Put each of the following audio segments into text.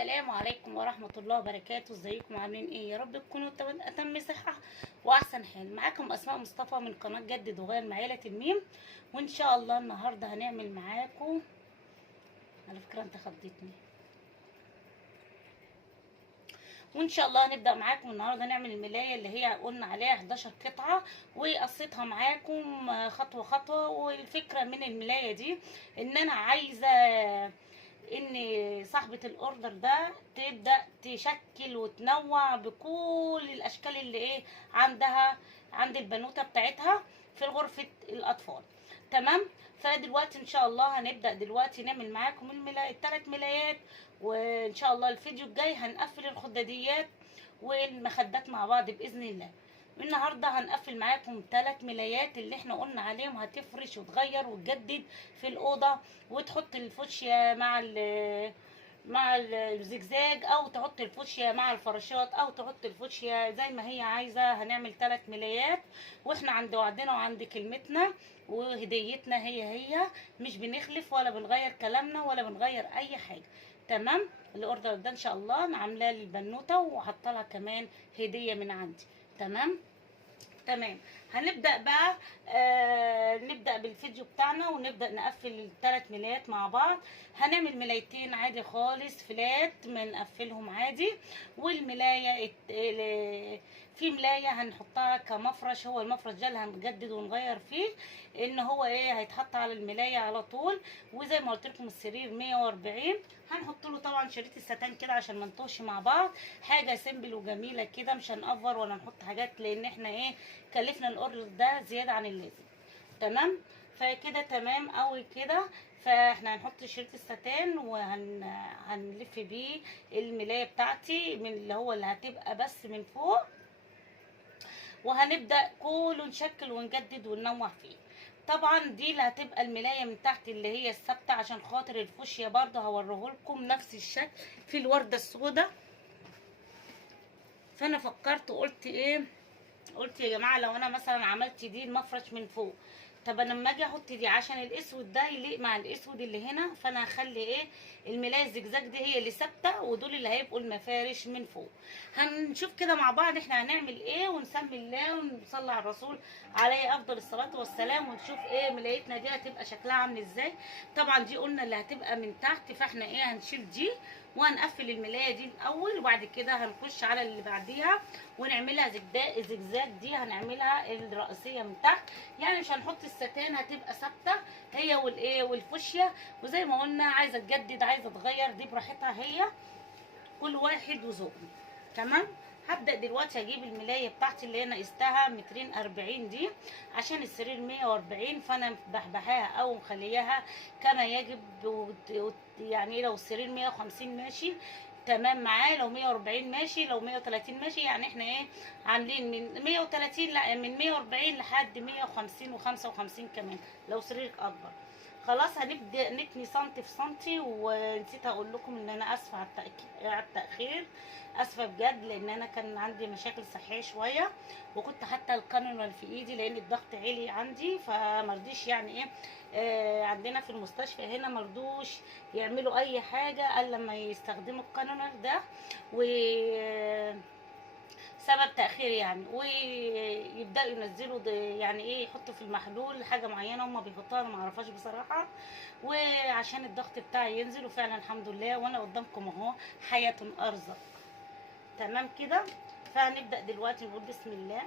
السلام عليكم ورحمة الله وبركاته. ازيكم عاملين ايه؟ يا رب تكونوا اتم صحة واحسن حال. معاكم اسماء مصطفى من قناة جدد وغير مع عيلة الميم. وان شاء الله النهاردة هنعمل معاكم، على فكرة انت خضتني، وان شاء الله هنبدأ معاكم النهاردة نعمل الملاية اللي هي قلنا عليها 11 قطعة، وقصيتها معاكم خطوة خطوة. والفكرة من الملاية دي ان انا عايزة ان صاحبة الاوردر ده تبدأ تشكل وتنوع بكل الاشكال اللي ايه عندها عند البنوتة بتاعتها في غرفة الاطفال. تمام. فدلوقتي ان شاء الله هنبدأ دلوقتي نعمل معاكم الثلاث ملايات، وان شاء الله الفيديو الجاي هنقفل الخداديات والمخدات مع بعض باذن الله. النهارده هنقفل معاكم 3 ملايات اللي احنا قلنا عليهم هتفرش وتغير وتجدد في الاوضه، وتحط الفوشيا مع الزجزاج، او تحط الفوشيا مع الفراشات، او تحط الفوشيا زي ما هي عايزه. هنعمل 3 ملايات واحنا عند وعدنا وعند كلمتنا وهديتنا، هي مش بنخلف ولا بنغير كلامنا ولا بنغير اي حاجه. تمام. الاوردر ده ان شاء الله انا عاملاه للبنوته وحاطه لها كمان هديه من عندي. تمام. هنبدأ بقى نبدأ بالفيديو بتاعنا ونبدأ نقفل ال3 ملايات مع بعض. هنعمل ملايتين عادي خالص فلات بنقفلهم عادي، والملاية في ملاية هنحطها كمفرش، هو المفرش ده اللي هنجدد ونغير فيه، ان هو ايه هيتحط على الملاية على طول. وزي ما قلت لكم السرير 140 هنحط له طبعا شريط الستان كده عشان ما نتوهش مع بعض. حاجه سيمبل وجميله كده، مش هنأفر ولا نحط حاجات لان احنا ايه كلفنا الاوردر ده زياده عن اللازم. تمام. فكده تمام قوي كده. فاحنا هنحط شريط الستان وهنلف بيه الملايه بتاعتي من اللي هو اللي هتبقى بس من فوق، وهنبدأ كله نشكل ونجدد وننوع فيه. طبعا دي اللي هتبقى الملايه من تحت اللي هي الثابته، عشان خاطر الفوشيا برضه هوريهولكم نفس الشكل في الورده السوداء. فانا فكرت وقلت ايه، قلت يا جماعه لو انا مثلا عملت دي المفرش من فوق، طب انا لما اجي احط دي عشان الاسود ده يليق مع الاسود اللي هنا، فانا هخلي ايه الملايه الزجزاج دي هي اللي ثابته، ودول اللي هيبقوا المفارش من فوق. هنشوف كده مع بعض احنا هنعمل ايه، ونسمي الله ونصلي على الرسول عليه افضل الصلاه والسلام، ونشوف ايه ملايتنا دي هتبقى شكلها عامل ازاي. طبعا دي قلنا اللي هتبقى من تحت، فاحنا ايه هنشيل دي وهنقفل الملايه دي الاول، وبعد كده هنخش على اللي بعديها ونعملها زجزاج. دي هنعملها الرئيسيه من تحت، يعني مش هنحط الستان، هتبقى ثابته هي والايه والفوشيا. وزي ما قلنا عايزه تجدد عايزه تغير دي براحتها، هي كل واحد وذوقه. تمام. هبدا دلوقتي اجيب الملايه بتاعتي اللي انا قستها 240 دي عشان السرير 140، فانا بحبحاها او مخلياها كما يجب. يعني لو السرير 150 ماشي تمام معاه، لو 140 ماشي، لو 130 ماشي. يعني احنا ايه عاملين من 130 لا من 140 لحد 150 و55 كمان لو سريرك اكبر. خلاص هنبدا نتني سنتي في سنتي. ونسيت اقول لكم ان انا اسفه على التاخير، اسفه بجد، لان انا كان عندي مشاكل صحيه شويه، وكنت حتى القانون في ايدي لان الضغط عالي عندي، فمرضيش يعني ايه عندنا في المستشفى هنا مرضوش يعملوا اي حاجه الا لما يستخدموا القانونر ده، و سبب تأخير يعني، ويبدأوا ينزلوا يعني ايه يحطوا في المحلول حاجة معينة هم بيحطوها، انا معرفهاش بصراحة، وعشان الضغط بتاعي ينزل. وفعلا الحمد لله وانا قدامكم اهو حياة ارزق. تمام كده. فهنبدأ دلوقتي نقول بسم الله.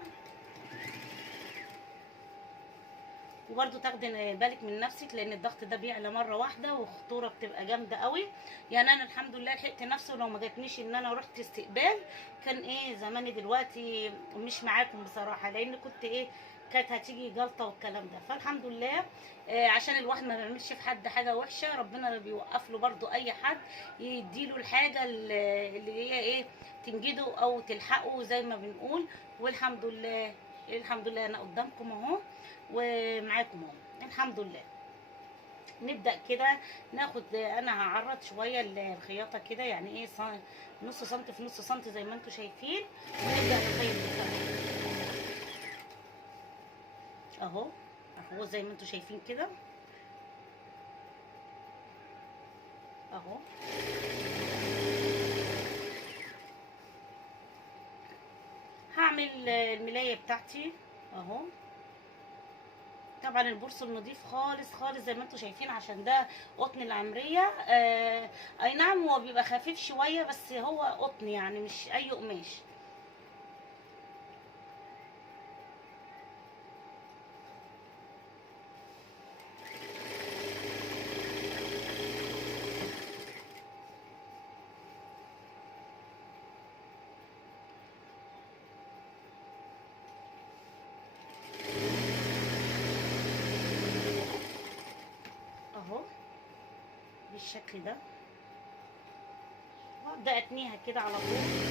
وبرده تاخدي بالك من نفسك لان الضغط ده بيعلى مره واحده والخطوره بتبقى جامده قوي. يعني انا الحمد لله لحقت نفسي، ولو ما جاتنيش ان انا رحت استقبال كان ايه زماني دلوقتي مش معاكم بصراحه، لان كنت ايه كانت هتيجي جلطه والكلام ده. فالحمد لله عشان الواحد ما بيعملش في حد حاجه وحشه، ربنا بيوقف له برده اي حد يديله الحاجه اللي هي ايه تنجده او تلحقه زي ما بنقول. والحمد لله الحمد لله انا قدامكم اهو ومعاكم اهو الحمد لله. نبدا كده ناخد، انا هعرض شويه الخياطه كده يعني ايه نص سنتي في نص سنتي زي ما انتم شايفين، ونبدا نخيط اهو اهو زي ما انتم شايفين كده اهو. هعمل الملايه بتاعتي اهو. طبعا البورصل نضيف خالص خالص زي ما انتم شايفين، عشان ده قطن العمريه. اي نعم هو بيبقى خفيف شويه، بس هو قطن يعني مش اي قماش. اهو بالشكل ده، وابدا اتنيها كده على طول.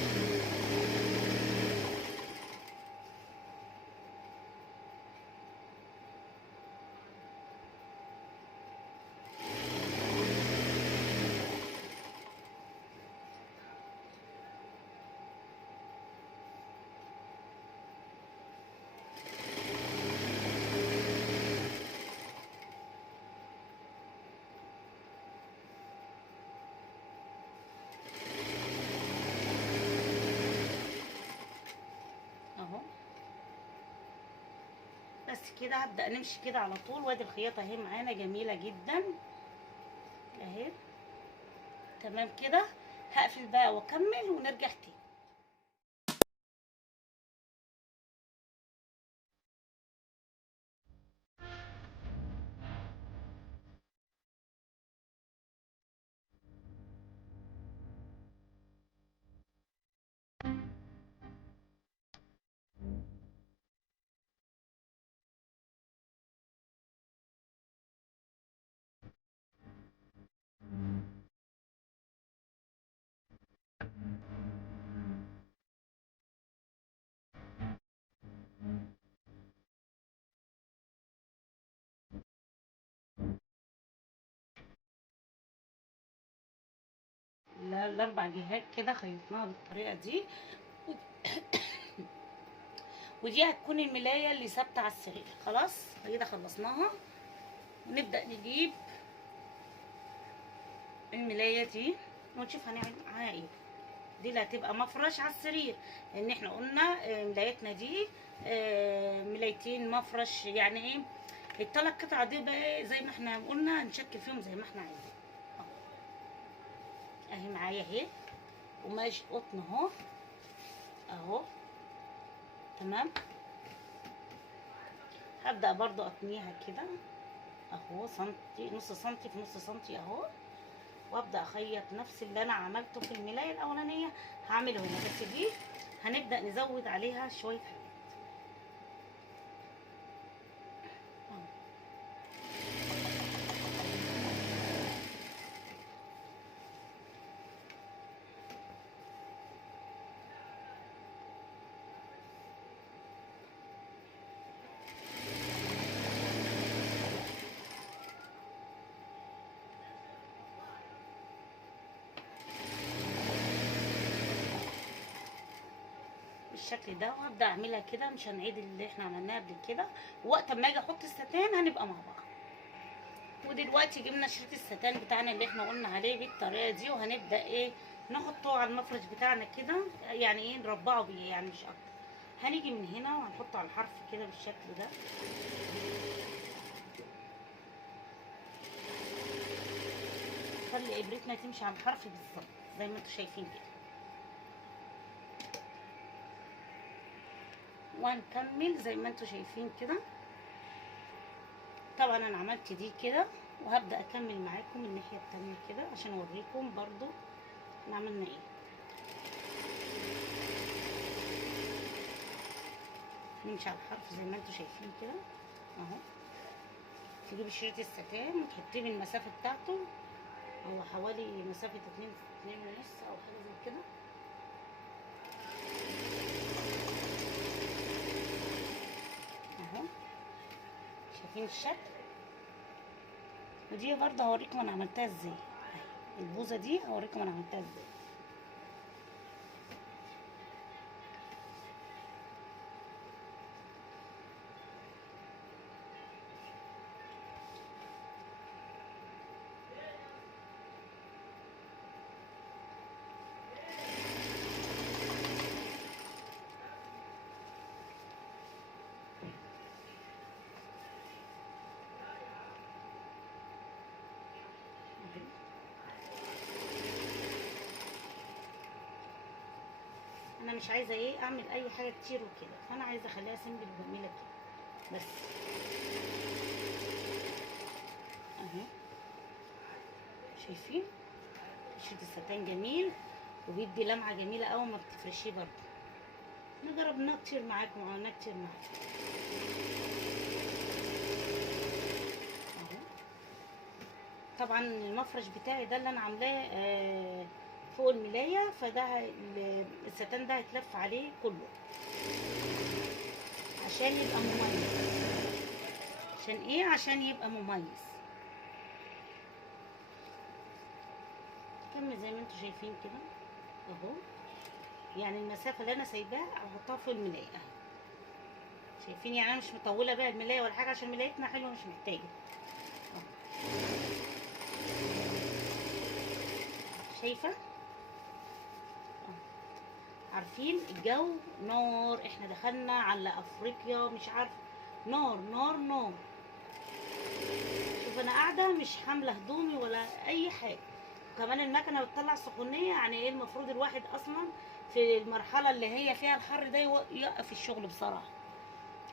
اهو بس كده هبدا نمشي كده على طول. وادي الخياطه اهي معانا جميله جدا اهي. تمام كده، هقفل بقى واكمل ونرجع تاني. الاربع جهات كده خيطناها بالطريقه دي. ودي هتكون الملايه اللي ثابته على السرير. خلاص كده خلصناها. ونبدا نجيب الملايه دي ونشوف هنعمل معاها ايه. دي اللي هتبقى مفرش على السرير، لان احنا قلنا ملايتنا دي ملايتين مفرش. يعني ايه الثلاث قطع دي بقى زي ما احنا قلنا هنشكل فيهم زي ما احنا عايزين. اهي معايا اهي قماش قطن اهو اهو. تمام، هبدأ برضو اطنيها كده اهو، سنتي نص سنتي في نص سنتي اهو. وابدأ اخيط نفس اللي انا عملته في الملاية الاولانية هعمله هنا، بس دي هنبدأ نزود عليها شوية حاجات. بالشكل ده، وهبدأ اعملها كده، مش هنعيد اللي احنا عملناه قبل كده. وقت ما اجي احط الستان هنبقى مع بعض. ودلوقتي جبنا شريط الستان بتاعنا اللي احنا قلنا عليه بالطريقه دي، وهنبدا ايه نحطه على المفرش بتاعنا كده. يعني ايه نربعه بيه يعني مش اكتر. هنيجي من هنا وهنحطه على الحرف كده بالشكل ده. خلي ابرتنا تمشي على الحرف بالظبط زي ما انتم شايفين كده. وهنكمل زي ما انتم شايفين كده. طبعا انا عملت دي كده، وهبدا اكمل معاكم الناحيه التانيه كده عشان اوريكم برضو احنا عملنا ايه. نمشي على الحرف زي ما انتم شايفين كده اهو. تجيبي شريط الستان وتحطيه بالمسافه بتاعته، هو حوالي مسافه 2 ونص او حاجه زي كده. اهو شايفين الشكل. ودي برضه هوريكم انا عملتها ازاي. اهي البوزه دي هوريكم انا عملتها ازاي. انا مش عايزه ايه اعمل اي حاجه كتير وكده، فانا عايزه اخليها سيمبل وجميله كده بس اهو. شايفين قشرة الستان جميل وبيدي لمعه جميله اول ما بتفرشيه برضه. نجربناه كتير معاكم وعملناه كتير معاكم اهو. طبعا المفرش بتاعي ده اللي انا عاملاه فوق الملايه، فده الستان ده هيتلف عليه كله عشان يبقى مميز. عشان ايه؟ عشان يبقى مميز. كمل زي ما انتم شايفين كده اهو. يعني المسافه اللي انا سايباها احطها فوق الملايه اهي. شايفين؟ يعني انا مش مطوله بقى الملايه ولا حاجه عشان ملايتنا حلوه مش محتاجه اهو. شايفه اهو. عارفين الجو نار، احنا دخلنا على افريقيا مش عارفه، نار نار نار. شوف انا قاعده مش حامله هدومي ولا اي حاجه، وكمان المكنه بتطلع سخونيه. يعني ايه المفروض الواحد اصلا في المرحله اللي هي فيها الحر ده يوقف الشغل بصراحه،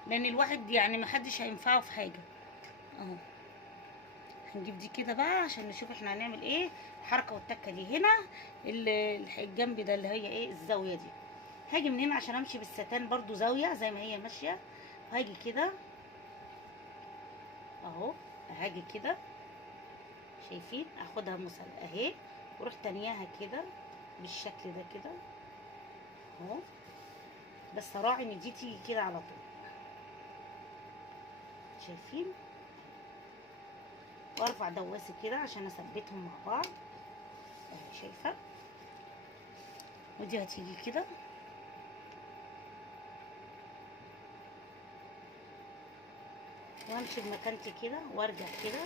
لان الواحد يعني محدش هينفعه في حاجه اهو. هنجيب دي كده بقى عشان نشوف احنا هنعمل ايه. الحركه والتكه دي هنا الجنب ده اللي هي ايه الزاويه دي. هاجي من هنا عشان امشي بالستان برضو زاويه زي ما هي ماشيه، هاجي كده اهو. هاجي كده شايفين؟ اخدها اهي واروح تانياها كده بالشكل ده كده اهو. بس اراعي ان دي تيجي كده على طول. شايفين؟ وارفع دواسي كده عشان اثبتهم مع بعض اهي. شايفه؟ ودي هتيجي كده وامشي بمكانتي كده وارجع كده.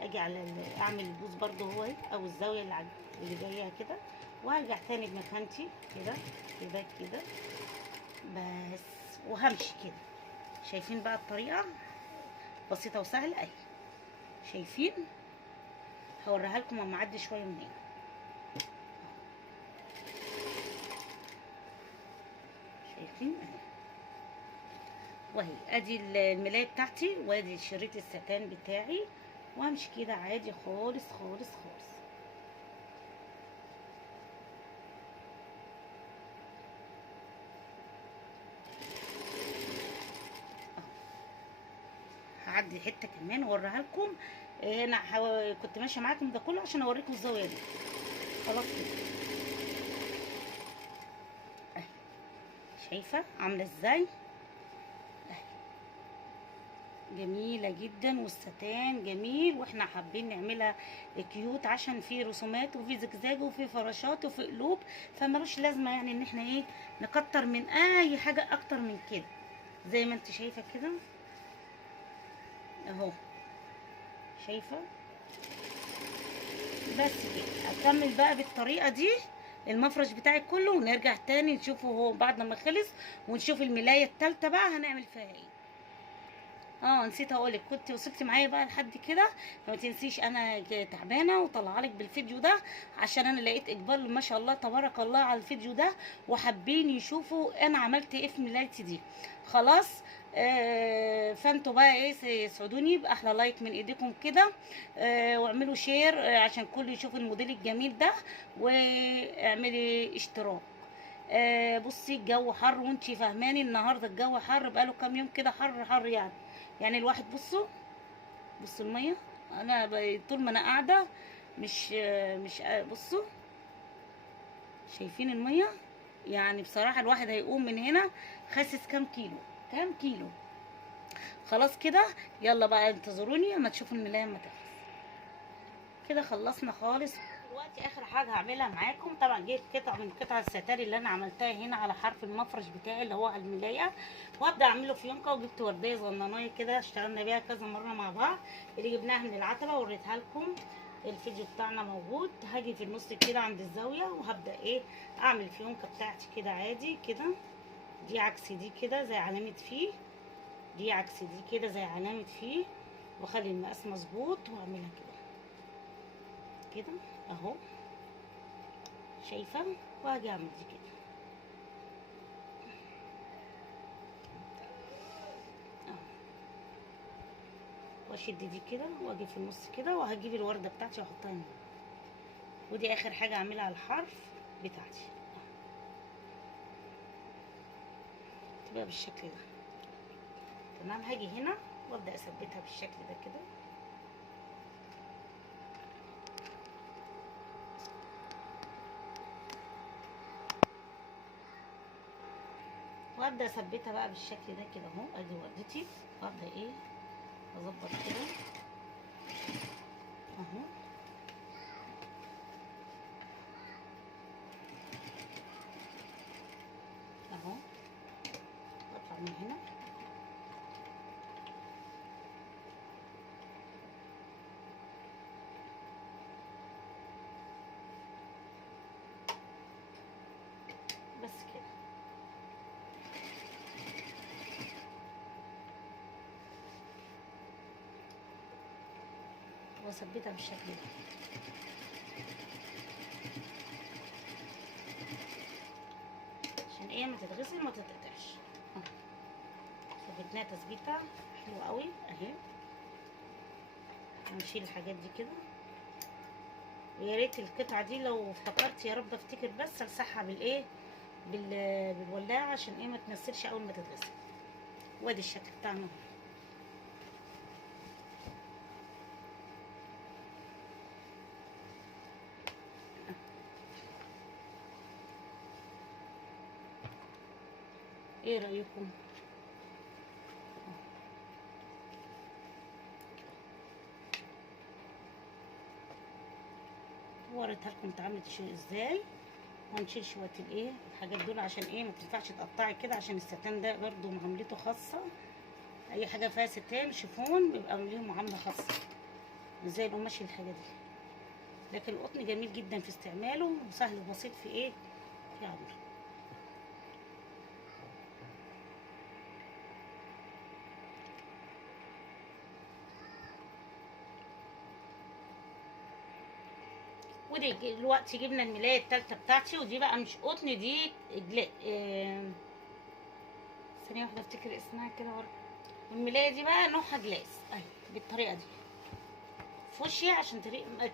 اجي على اعمل البوز برضو هو او الزاويه اللي جايه كده، وارجع تاني بمكانتي كده كده كده بس، وهمشي كده. شايفين بقى الطريقه بسيطه وسهله اهي. شايفين؟ هوريها لكم اما اعدي شويه من هنا. شايفين اهي؟ وهي ادي الملايه بتاعتي وادي شريط الستان بتاعي، وامشي كده عادي خالص خالص خالص. هعدي حته كمان واوريها لكم. انا كنت ماشيه معاكم ده كله عشان اوريكم الزاويه دي. خلاص كده اهي. شايفه عامله ازاي؟ جميله جدا والستان جميل، واحنا حابين نعملها كيوت عشان في رسومات وفي زجزاج وفي فراشات وفي قلوب، فمالوش لازمه يعني ان احنا ايه نكتر من اي حاجه اكتر من كده. زي ما انت شايفه كده اهو. شايفه؟ بس كده. هكمل بقى بالطريقه دي المفرش بتاعي كله، ونرجع تاني نشوفه هو بعد ما خلص، ونشوف الملايه التالتة بقى هنعمل فيها ايه. نسيت اقولك، كنت وصلتي معايا بقى لحد كده، فما تنسيش انا تعبانه وطلعلك بالفيديو ده عشان انا لقيت اقبال ما شاء الله تبارك الله على الفيديو ده، وحابين يشوفوا انا عملت ايه في ملايتي دي. خلاص فانتوا بقى ايه يسعدوني باحلى لايك من ايديكم كده، واعملوا شير عشان كل يشوف الموديل الجميل ده، واعملي اشتراك. بصي الجو حر وانتي فاهماني، النهارده الجو حر بقاله كام يوم كده، حر حر يعني الواحد بصوا الميه. انا طول ما انا قاعده مش بصوا شايفين الميه؟ يعني بصراحه الواحد هيقوم من هنا خاسس كام كيلو كام كيلو. خلاص كده يلا بقى انتظروني اما تشوفوا الملايه اما تخلص. كده خلصنا خالص. دلوقتي اخر حاجه هعملها معاكم، طبعا جبت قطعه من قطع الستار اللي انا عملتها هنا على حرف المفرش بتاعي اللي هو على الملايه، وابدا اعمله فيونكه. وجبت ورديه صغننايه كده اشتغلنا بيها كذا مره مع بعض، اللي جبناها من العتبه وريتها لكم. الفيديو بتاعنا موجود. هاجي في النص كده عند الزاويه وهبدا ايه اعمل الفيونكه بتاعتي كده عادي كده. دي عكس دي كده زي علامه فيه، دي عكس دي كده زي علامه فيه، واخلي المقاس مظبوط واعملها كده كده اهو. شايفه؟ وهاجي اعمل دي كده واشد دي كده واجي في النص كده، وهجيب الورده بتاعتي واحطها هنا. ودي اخر حاجه اعملها على الحرف بتاعتي، تبقى بالشكل ده. تمام. هاجي هنا وابدا اثبتها بالشكل ده كده، وابدا اثبتها بقى بالشكل ده كده اهو. ادي وردتي، وابدا ايه اظبط كده اهو. اهو اطلع من هنا بس كده. واثبتها بالشكل ده. عشان ايه ما تتغسل ما تتقطعش. ثبتناها تثبيته حلوه قوي اهي. هنشيل الحاجات دي كده. ويا ريت القطعه دي لو افتكرت، يا رب افتكر، بس امسحها بالايه بالولاعه عشان ايه ما تنسلش اول ما تتغسل. وادي الشكل بتاعنا. ايه رايكم؟ وريتها لكم اتعملت ازاي. وهنشيل شويه الايه الحاجات دول عشان ايه ما تنفعش تقطعي كده، عشان الستان ده برضو معاملته خاصه. اي حاجه فيها ستان شيفون بيبقى ليهم معامله خاصه، مش زي القماش الحاجه دي. لكن القطن جميل جدا في استعماله، وسهل وبسيط في ايه في عمله. ودي دلوقتي جبنا الملايه التالتة بتاعتي، ودي بقى مش قطن، دي ثانيه واحده افتكر اسمها كده ورا. الملايه دي بقى نوعها جلاس اهي بالطريقه دي، فوشيا، عشان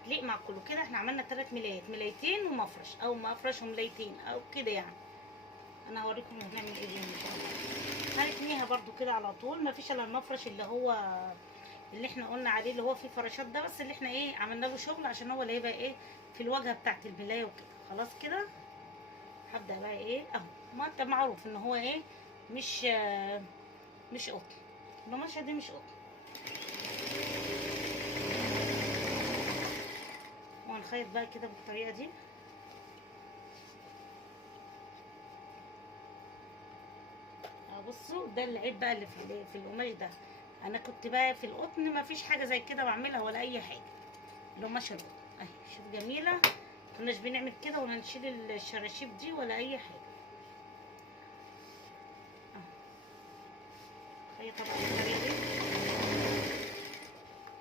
تليق مع كله كده. احنا عملنا 3 ملايات، ملايتين ومفرش، او مفرش وملايتين او كده يعني. انا هوريكم هنعمل ايه ان شاء الله. هنتنيها برضو كده على طول. مفيش الا المفرش اللي احنا قلنا عليه، اللي هو فيه فراشات ده، بس اللي احنا ايه عملنا له شغل عشان هو اللي هيبقى ايه في الواجهه بتاعت الملايه وكده. خلاص كده هبدا بقى ايه اهو. ما انت معروف ان هو ايه مش قطن. القماشه دي مش قطن. وهنخيط بقى كده بالطريقه دي. بصوا ده العيب بقى اللي في القماش ده. انا كنت بقى في القطن ما فيش حاجه زي كده بعملها ولا اي حاجه. القماشه القطن اهي شوف جميله. كناش بنعمل كده ولا نشيل الشراشيب دي ولا اي حاجه. هي طبعا بالطريقه دي.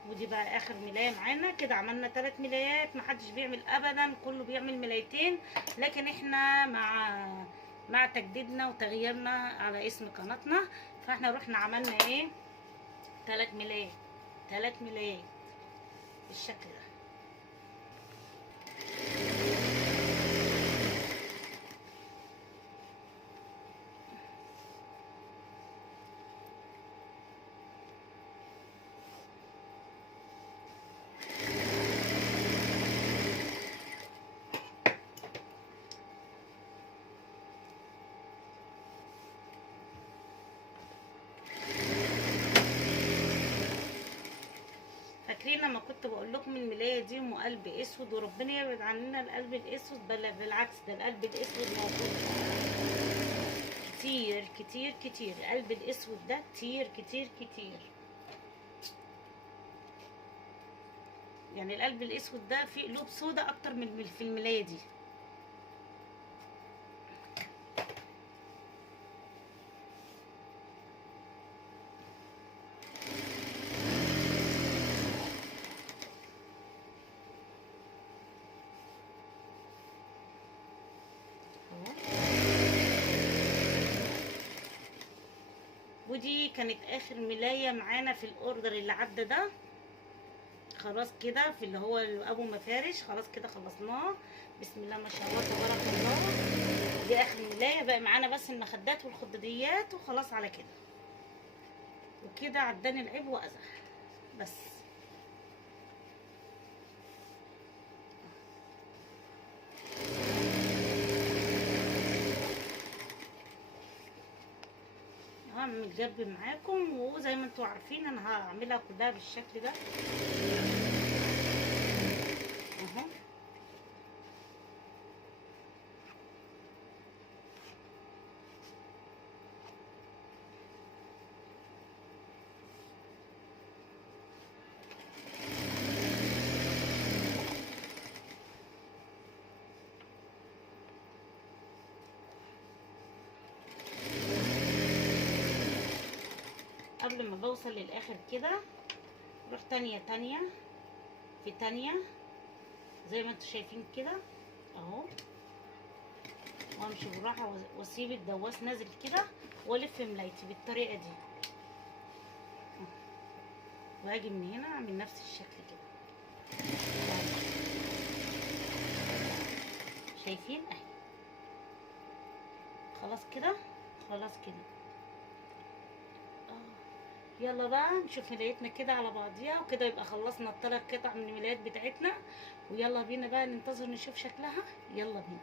ودي بقى اخر ملايه معانا كده. عملنا 3 ملايات. محدش بيعمل ابدا، كله بيعمل ملايتين. لكن احنا مع تجديدنا وتغييرنا على اسم قناتنا، فاحنا رحنا عملنا ايه 3 ملايات. 3 ملايات بالشكل ده. فاكرين لما كنت بقول لكم الملايه دي ام قلب اسود، وربنا يبعد عننا القلب الاسود؟ بل بالعكس، ده القلب الاسود موجود كتير كتير كتير. القلب الاسود ده كتير كتير كتير. يعني القلب الاسود ده فيه قلوب سودا اكتر من في الملايه دي. ودي كانت اخر ملايه معانا في الاوردر اللي عدى ده. خلاص كده في اللي هو ابو مفارش، خلاص كده خلصناه. بسم الله ما شاء الله تبارك الله. دي اخر ملايه بقى معانا، بس المخدات والخداديات وخلاص على كده. وكده عداني العيب وازح بس. هعمل جنب معاكم، وزي ما انتوا عارفين انا هعملها كلها بالشكل ده اهو. قبل ما بوصل للاخر كده اروح تانية في تانية زي ما انتوا شايفين كده اهو، وامشي بالراحه واسيب الدواس نازل كده، والف ملايتي بالطريقه دي، واجي من هنا اعمل نفس الشكل كده. شايفين اهي. خلاص كده خلاص كده. يلا بقى نشوف ملايتنا كده على بعضيها، وكده يبقى خلصنا الثلاث قطع من الملايات بتاعتنا. ويلا بينا بقى ننتظر نشوف شكلها. يلا بينا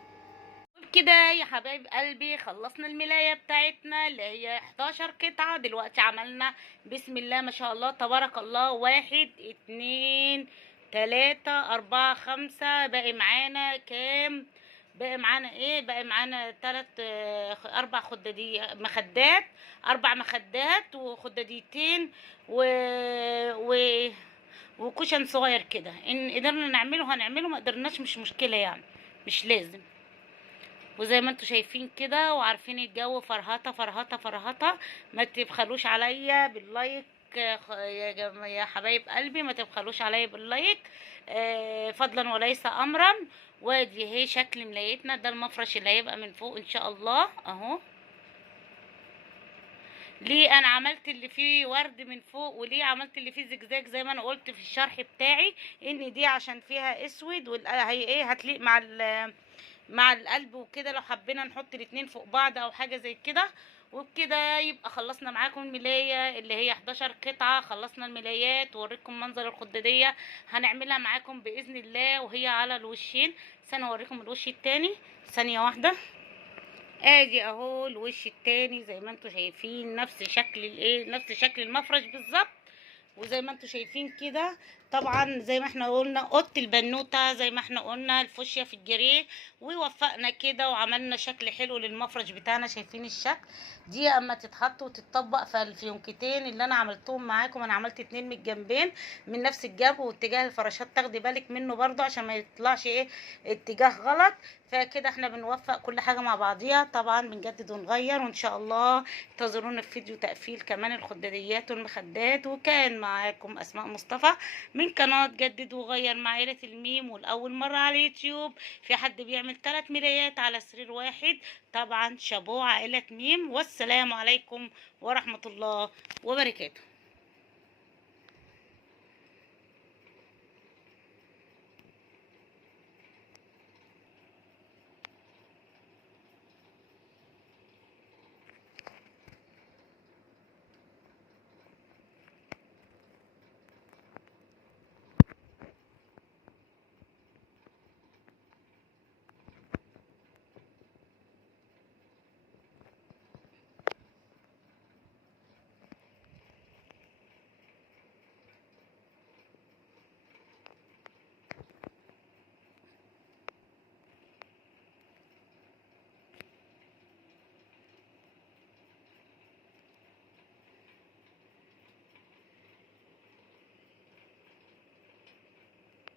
كده يا حبايب قلبي. خلصنا الملايه بتاعتنا اللي هي 11 قطعه. دلوقتي عملنا بسم الله ما شاء الله تبارك الله 1 2 3 4 5. باقي معانا كام؟ باقي معانا ايه؟ باقي معانا 4 مخدات، 4 مخدات وخداديتين و وكوشن صغير كده. ان قدرنا نعمله هنعمله، ما قدرناش مش مشكله يعني، مش لازم. وزي ما انتوا شايفين كده وعارفين الجو فرهطه فرهطه فرهطه. ما تبخلوش عليا باللايك يا حبايب قلبي، ما تبخلوش عليا باللايك فضلا وليس امرا. وادي اهي شكل ملايتنا. ده المفرش اللي هيبقى من فوق ان شاء الله اهو. ليه انا عملت اللي فيه ورد من فوق، وليه عملت اللي فيه زجزاج زي ما انا قلت في الشرح بتاعي؟ ان دي عشان فيها اسود هي ايه هتليق مع القلب وكده، لو حبينا نحط الاتنين فوق بعض او حاجه زي كده. وبكده يبقى خلصنا معاكم الملايه اللي هي 11 قطعه. خلصنا الملايات ووريكم منظر الخداديه. هنعملها معاكم باذن الله وهي على الوشين. ثانيه اوريكم الوش التاني، ثانيه واحده. ادي اهو الوش التاني زي ما انتوا شايفين، نفس شكل نفس شكل المفرش بالظبط. وزي ما انتوا شايفين كده طبعا زي ما احنا قلنا اوضه البنوته، زي ما احنا قلنا الفوشيا في الجريه. ووفقنا كده وعملنا شكل حلو للمفرش بتاعنا. شايفين الشكل دي اما تتحط وتتطبق في الفيونكتين اللي انا عملتهم معاكم. انا عملت 2 من الجنبين من نفس الجنب، واتجاه الفراشات تاخدي بالك منه برضو عشان ما يطلعش اتجاه غلط. فكده احنا بنوفق كل حاجه مع بعضيها. طبعا بنجدد ونغير، وان شاء الله انتظرونا في فيديو تقفيل كمان الخداديات والمخدات. وكان معاكم اسماء مصطفى من قناه جدد وغير مع عائله الميم. والاول مره على اليوتيوب في حد بيعمل 3 ملايات على سرير واحد. طبعا شابوه عائله ميم. والسلام عليكم ورحمه الله وبركاته.